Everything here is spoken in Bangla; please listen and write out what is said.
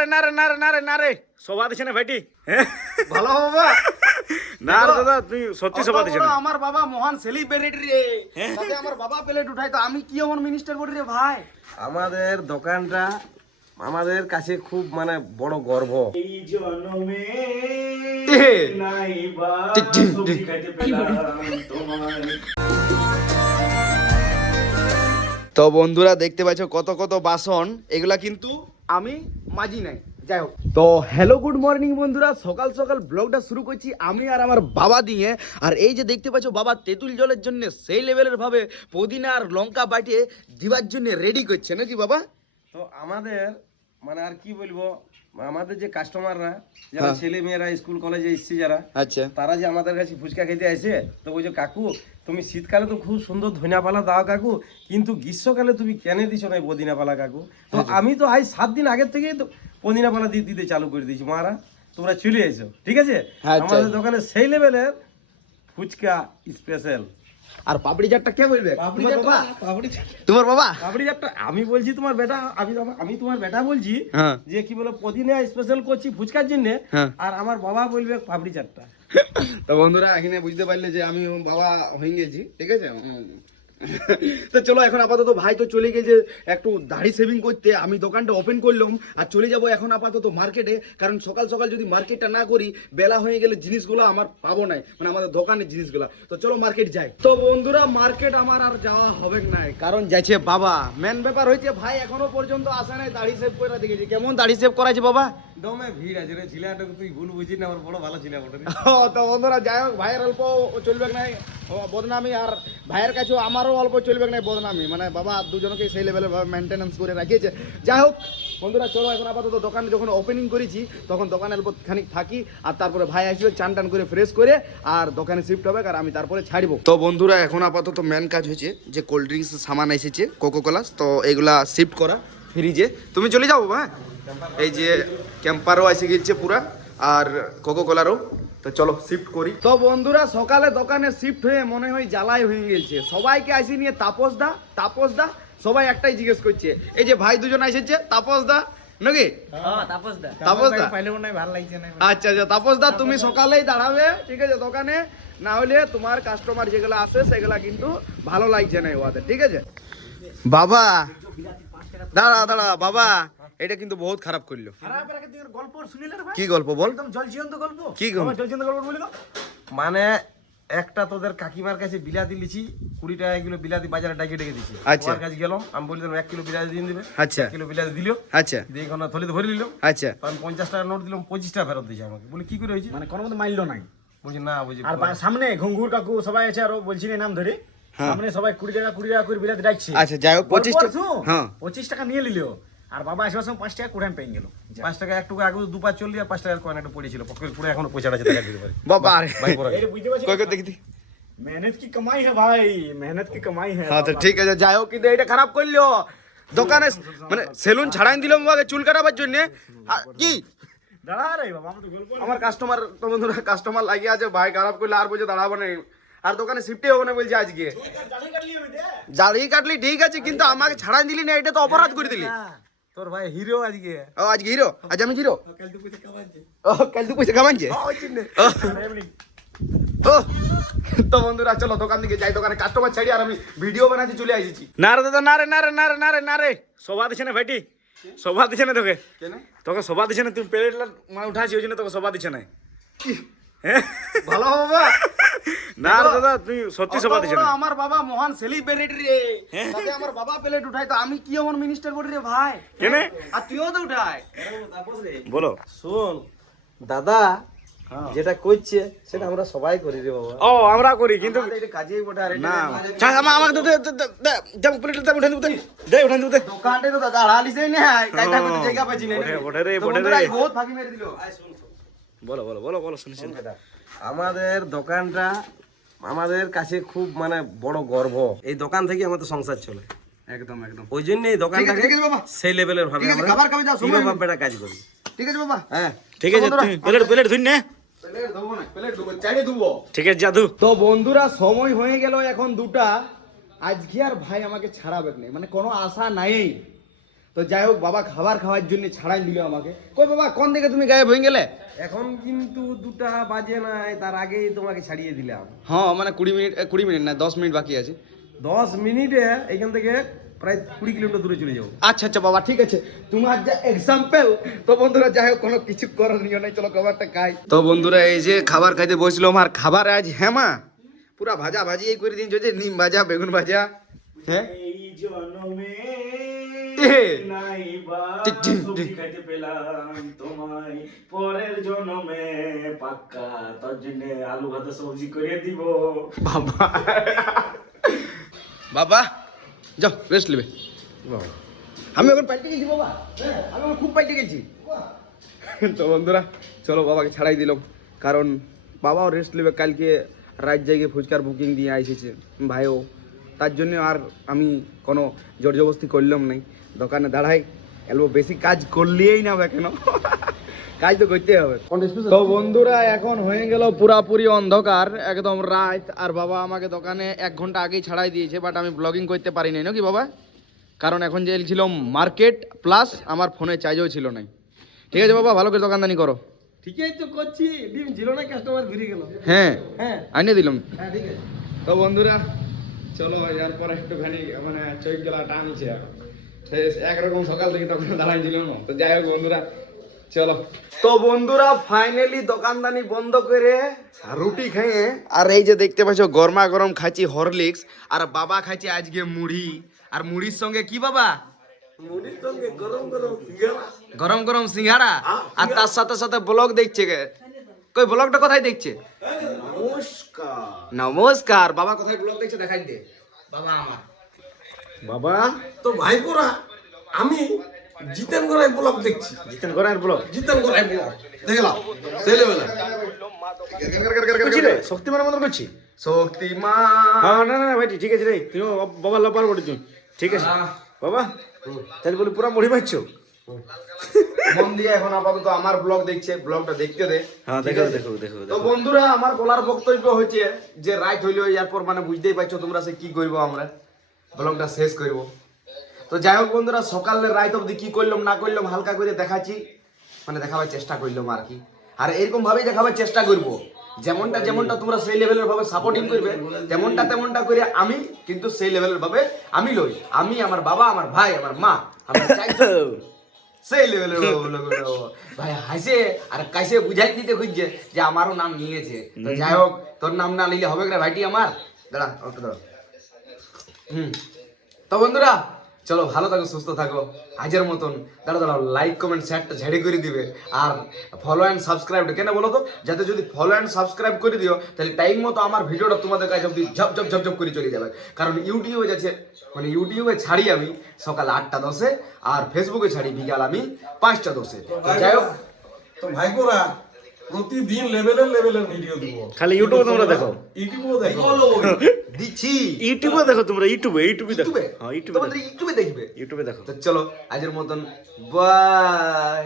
না রে শোভা দিছে না ভাইটি ভালো বাবা না রে দাদা তুই সত্যি শোভা দিছে না আমার বাবা মহান সেলিব্রিটি রে তাতে আমার বাবা প্লেট উঠাই তো আমি কি এমন মিনিস্টার বলি রে ভাই আমাদের দোকানটা আমাদের কাছে খুব মানে বড় গর্ব এই জন্মে নাই বা সবজি খাইতে পেলাম তোমার। তো বন্ধুরা দেখতে পাচ্ছ কত কত বাসন এগুলা কিন্তু আমি মাজি নাই যাই হোক তো হ্যালো গুড মর্নিং বন্ধুরা সকাল সকাল ব্লগটা শুরু করছি আমি আর আমার বাবা দিয়ে আর এই যে দেখতে পাচ্ছ বাবা তেঁতুল জলের জন্য সেই লেভেলের ভাবে পুদিনা আর লঙ্কা বাটিয়ে দিবার জন্য রেডি করছে নাকি বাবা তো আমাদের মানে আর কি বলবো আমাদের যে কাস্টমাররা যারা ছেলে মেয়েরা স্কুল কলেজে এসছে যারা আচ্ছা তারা যে আমাদের কাছে ফুচকা খেতে আসে তো বলছো কাকু তুমি শীতকালে তো খুব সুন্দর ধনিয়া পালা দাও কাকু কিন্তু গ্রীষ্মকালে তুমি কেন দিছো না পুদিনা পালা কাকু তো আমি তো আজ 7 দিন আগের থেকেই তো পুদিনা পালা দিতে চালু করে দিয়েছি মারা তোমরা চলে এসো ঠিক আছে আমাদের দোকানে সেই লেভেলের ফুচকা স্পেশাল আর পাপড়ি চাটটা কে বলবে তোমার বাবা পাপড়ি চাটটা আমি বলছি তোমার বেটা আমি তোমার বেটা বলছি যে কি বলে পুদিনা স্পেশাল করছি ফুচকার জন্য আর আমার বাবা বলবে পাপড়ি চাটটা তো বন্ধুরা এখানে বুঝতে পারলে যে আমি বাবা হয়ে গেছি ঠিক আছে তো চলো এখন আপাতত ভাই তো চলে গেছে একটু দাড়ি সেভিং করতে আমি দোকানটা ওপেন করলাম আর চলে যাব এখন আপাতত মার্কেটে কারণ সকাল সকাল যদি মার্কেটটা না করি বেলা হয়ে গেলে জিনিসগুলো আমার পাবো না মানে আমাদের দোকানের জিনিসগুলো তো চলো মার্কেট যাই তো বন্ধুরা মার্কেট আমার আর যাওয়া হবে না কারণ যাচ্ছে বাবা মেন ব্যাপার হয়েছে ভাই এখনো পর্যন্ত আসে নাই দাড়ি সেভ করে দেখেছি কেমন দাড়ি সেভ করাছে বাবা দমে ভিড় আছে রে ছিলাটা তুই ভুল বুঝিস না আমার বড় ভালো ছিল ওটা তো বন্ধুরা যাই হোক ভাইয়ের অল্প চলবে না বদনামি আর ভাইয়ের কাছেও আমারও অল্প চলবে না বদনামি মানে বাবা দুজনকে সেই লেভেলে মেনটেন্যান্স করে রাখিয়েছে যাই হোক বন্ধুরা চলো এখন আপাতত দোকান যখন ওপেনিং করেছি তখন দোকানের অল্প খানিক থাকি আর তারপরে ভাই আসবে চান টান করে ফ্রেশ করে আর দোকানে শিফট হবে আর আমি তারপরে ছাড়বো তো বন্ধুরা এখন আপাতত মেন কাজ হয়েছে যে কোল্ড ড্রিঙ্কস সামান এসেছে কোকো কোলা তো এগুলা শিফট করা ফ্রিজে তুমি চলে যাও হ্যাঁ এই যে ক্যাম্পারও এসে গেছে পুরা আর কোকো কোলারও তো চলো শিফট করি তো বন্ধুরা সকালে দোকানে শিফট হয়ে মনে হয় জ্বালাই হয়ে গেছে সবাইকে আসি নিয়ে তাপস দা সবাই একটাই জিজ্ঞেস করছে এই যে ভাই দুজন এসেছে তাপস দা নাকি তাপস দা আচ্ছা আচ্ছা তাপস দা তুমি সকালেই দাঁড়াবে ঠিক আছে দোকানে না হলে তোমার কাস্টমার যেগুলো আসে সেগুলা কিন্তু ভালো লাগছে না ওদের ঠিক আছে বাবা দাঁড়া বাবা এটা কিন্তু বহুত খারাপ করলো কি গল্প বল কি মানে একটা তোদের কাকিমার কাছে বিলাতি লিছি 20 টাকা কিলো বিলাতি বাজারে ডাকে ডেকে দিছি আমার কাছে গেলাম আমি বলি 1 কিলো বিলাতি দিয়ে দিবে আচ্ছা কিলো বিলাতি দিল আচ্ছা দিয়ে কোন থলিতে ভরে নিল আচ্ছা আমি 50 টাকা নোট দিলাম 25 টাকা ফেরত দিয়েছে আমাকে বলি কি করে হয়েছে মানে কোনো মতে মাইলো নাই বুঝি না বুঝি আর সামনে ঘুঙ্গুর কাকু সবাই আছে আর বলছি না নাম ধরে সামনে সবাই 20 টাকা করে বিলাতি ডাকছে আচ্ছা যাই হোক 25 টাকা হ্যাঁ 25 টাকা নিয়ে নিল আর বাবা আসবার সময় 5 টাকা কুড়ান পেয়ে গেল 5 টাকা একটু আগে দুপা চললি আর 5 টাকার কয়েন একটা পড়েছিল পকেটে পুরো এখনো পয়সা আছে টাকা দিতে পারে বাবা আরে এই বুঝতে পারছিস কই দেখি मेहनत की कमाई है भाई मेहनत की कमाई है हाँ तो ठीक है যাই হোক কিন্তু এটা খারাপ করলো দোকানে মানে সেলুন ছাড়াই দিলাম বাবাকে চুল কাটাবার জন্য কি দাঁড়া রে বাবা আমার তো গল্প আমার কাস্টমার তো বন্ধুরা কাস্টমার লাগিয়ে আছে ভাই খারাপ করলে আর বলছে দাঁড়াবো না আর দোকানে শিফটই হবে না বলছে আজকে দাড়ি কাটলি ঠিক আছে কিন্তু আমাকে ছাড়াই দিলি না এটা তো অপরাধ করে দিলি তোর ভাই হিরো আজকে ও আজকে হিরো আজ আমি হিরো কাল তুই পয়সা কামাচ্ছে ও তো বন্ধুরা চলো দোকান দিকে যাই দোকানে কাস্টমার ছাড়ি আর আমি ভিডিও বানাতে চলে আসছি না রে দাদা না রে শোভা দিছে না ভাইটি শোভা দিছে না তোকে তোকে শোভা দিছে না তুই প্লেট মানে উঠাছি ওই জন্য তোকে শোভা দিছে না ভালো বাবা না রে দাদা তুই সত্যি শোভা দিছে না আমার বাবা মহান সেলিব্রিটি রে তাতে আমার বাবা প্লেট উঠাই তো আমি কি এমন মিনিস্টার বলি রে ভাই কেন আর তুইও তো উঠাই বলো শোন দাদা যেটা করছে সেটা আমরা সবাই করি রে বাবা ও আমরা করি কিন্তু এটা কাজেই বটে আরে না আমাকে দে প্লেট উঠাই দে উঠাই দে দোকানটা তো দাদা আড়ালিছেই না কাইটা করতে জায়গা পাচ্ছি না বটে রে বহুত ফাঁকি মেরে দিল বলো শুনছেন আমাদের দোকানটা আমাদের কাছে খুব মানে বড় গর্ব এই দোকান থেকে আমাদের সংসার চলে একদম ওই জন্য এই দোকানটাকে সেই লেভেলের ভাবে আমরা খাবার খাবে যাও সময় বাপটা কাজ করি ঠিক আছে বাবা হ্যাঁ ঠিক আছে প্লেট ধুই না ঠিক আছে জাদু তো বন্ধুরা সময় হয়ে গেল এখন 2টা আজকে আর ভাই আমাকে ছাড়াবে না মানে কোনো আশা নাই তো যাই হোক বাবা খাবার খাওয়ার জন্য ছাড়াই দিল আমাকে। কই বাবা কোন দিকে তুমি গায়েব হয়ে গেলে? এখন কিন্তু 2টা বাজে নাই, তার আগেই তোমাকে ছাড়িয়ে দিলাম। হ্যাঁ মানে 20 মিনিট না 10 মিনিট বাকি আছে। 10 মিনিটে এখান থেকে প্রায় 20 কিলোমিটার দূরে চলে যাবো। আচ্ছা আচ্ছা বাবা ঠিক আছে, তোমার যা এক্সাম্পল। তো বন্ধুরা যাই হোক কোনো কিছু করার নিও নাই, চলো খাবারটা খাই। তো বন্ধুরা এই যে খাবার খাইতে বসলো, আমার খাবার আজ হেমা পুরা ভাজা ভাজি এই করে দিন, যে নিম ভাজা বেগুন ভাজা। হ্যাঁ এই জনমে এ, নাইবা টিক টিক সবজি টিক। খাইতে পেলাম তোমায়, পরের জনমে পাক্কা তোর জন্য আলু ভাতে সবজি করে দিব। বাবা বাবা যাও রেস্ট নেবে। আমি এখন পাল্টে গেছি বাবা, আমি এখন খুব পাল্টে গেছি। তো বন্ধুরা চলো বাবাকে ছাড়াই দিলাম, কারণ বাবাও রেস্ট নেবে, কালকে রাত জায়গায় ফুচকার বুকিং দিয়ে এসেছে ভাইও, তার জন্য আর আমি কোনো জোর জবরদস্তি করলাম নাই। দোকানে দাঁড়াই এলবো, বেশি কাজ করলেই না হবে কেন, কাজ তো করতে হবে। তো বন্ধুরা এখন হয়ে গেল পুরাপুরি অন্ধকার, একদম রাত। আর বাবা আমাকে দোকানে 1 ঘন্টা আগেই ছাড়াই দিয়েছে, বাট আমি ব্লগিং করতে পারি নাই নাকি বাবা, কারণ এখন যে ছিল মার্কেট, প্লাস আমার ফোনে চার্জও ছিল নাই। ঠিক আছে বাবা, ভালো করে দোকানদানি করো। ঠিকই তো করছি, ডিম ছিল না, কাস্টমার ঘুরে গেল। হ্যাঁ হ্যাঁ আনিয়ে দিলাম। হ্যাঁ ঠিক আছে। তো বন্ধুরা চলো এরপর একটুখানি মানে চোখ গেলা টানছে, একরকম সকাল থেকে তখন দাঁড়াই ছিল না। তো যাই হোক বন্ধুরা চলো। তো বন্ধুরা ফাইনালি দোকানদানি বন্ধ করে রুটি খেয়ে, আর এই যে দেখতে পাচ্ছ গরমা গরম খাচ্ছি হরলিক্স, আর বাবা খাচ্ছি আজকে মুড়ি। আর মুড়ির সঙ্গে কি বাবা? মুড়ির সঙ্গে গরম গরম সিঙ্গারা। গরম গরম সিঙ্গাড়া, আর তার সাথে সাথে ব্লগ দেখছে। কই ব্লগটা কোথায় দেখছে? নমস্কার নমস্কার। বাবা কোথায় ব্লগ দেখছে দেখাই দে বাবা আমার। বাবা। তো ভাইপোরা আমি জিতেন গড়াই ব্লগ দেখছি। জিতেন করার ব্লগ জিতেন গড়াই ব্লগ দেখলাম ছেলেবেলা। করছি রে, শক্তিমানের মতন করছি। শক্তিমান। হ্যাঁ না না না ভাই ঠিক আছে রে, তুমি বাবা লাপার বলে তুমি ঠিক আছে বাবা। তাহলে বলি পুরা মুড়ি মারছো। মন দিয়ে এখন আপাতত আমার ব্লগ দেখছে, ব্লগটা দেখতে দে। হ্যাঁ ঠিক দেখো আছে? দেখো দেখো তো বন্ধুরা আমার বলার বক্তব্য হচ্ছে যে রাইট হইলো, এরপর মানে বুঝতেই পারছো তোমরা সে কি করবো, আমরা ব্লগটা শেষ করব। তো যাই হোক বন্ধুরা সকালে রাইত অবধি কি করলাম না করলাম হালকা করে দেখাচ্ছি, মানে দেখাবার চেষ্টা করলাম আর কি। আর এরকম ভাবেই দেখাবার চেষ্টা করব, যেমনটা যেমনটা তোমরা সেই লেভেলের ভাবে সাপোর্টিং করবে, তেমনটা করে আমি কিন্তু সেই লেভেলের ভাবে আমি লই। আমি, আমার বাবা, আমার ভাই, আমার মা, আমরা চাইছো সেই লেভেলের ভাই হাসে আর কাইসে বুঝাই দিতে খুঁজছে যে আমারও নাম নিয়েছে। তো যাই হোক তোর নাম না নিলে হবে রে ভাইটি আমার। দাঁড়া একটু দাঁড়া। তো বন্ধুরা চলো ভালো থাকো সুস্থ থাকো আজের মতন। দাঁড়াও লাইক কমেন্ট শেয়ারটা ঝেড়ে করে দিবে, আর ফলো অ্যান্ড সাবস্ক্রাইব কেন বলো তো, যাতে যদি ফলো অ্যান্ড সাবস্ক্রাইব করে দিও তাহলে টাইম মতো আমার ভিডিওটা তোমাদের কাছে অব্দি ঝপ ঝপ ঝপ ঝপ করে চলে যাবে। কারণ ইউটিউবে যাচ্ছে মানে ইউটিউবে ছাড়ি আমি সকাল 8টা 10-এ, আর ফেসবুকে ছাড়ি বিকাল আমি 5টা 10-এ। যাই হোক তো ভাইপোরা প্রতিদিন লেভেলের ভিডিও দিব। খালি ইউটিউবে তোমরা দেখো, ইউটিউবেও দেখো। দিচ্ছি ইউটিউবে দেখো তোমরা, ইউটিউবে ইউটিউবে হ্যাঁ ইউটিউবে তোমাদের ইউটিউবে দেখবে। ইউটিউবে দেখো। তো চলো আজের মতন বাই।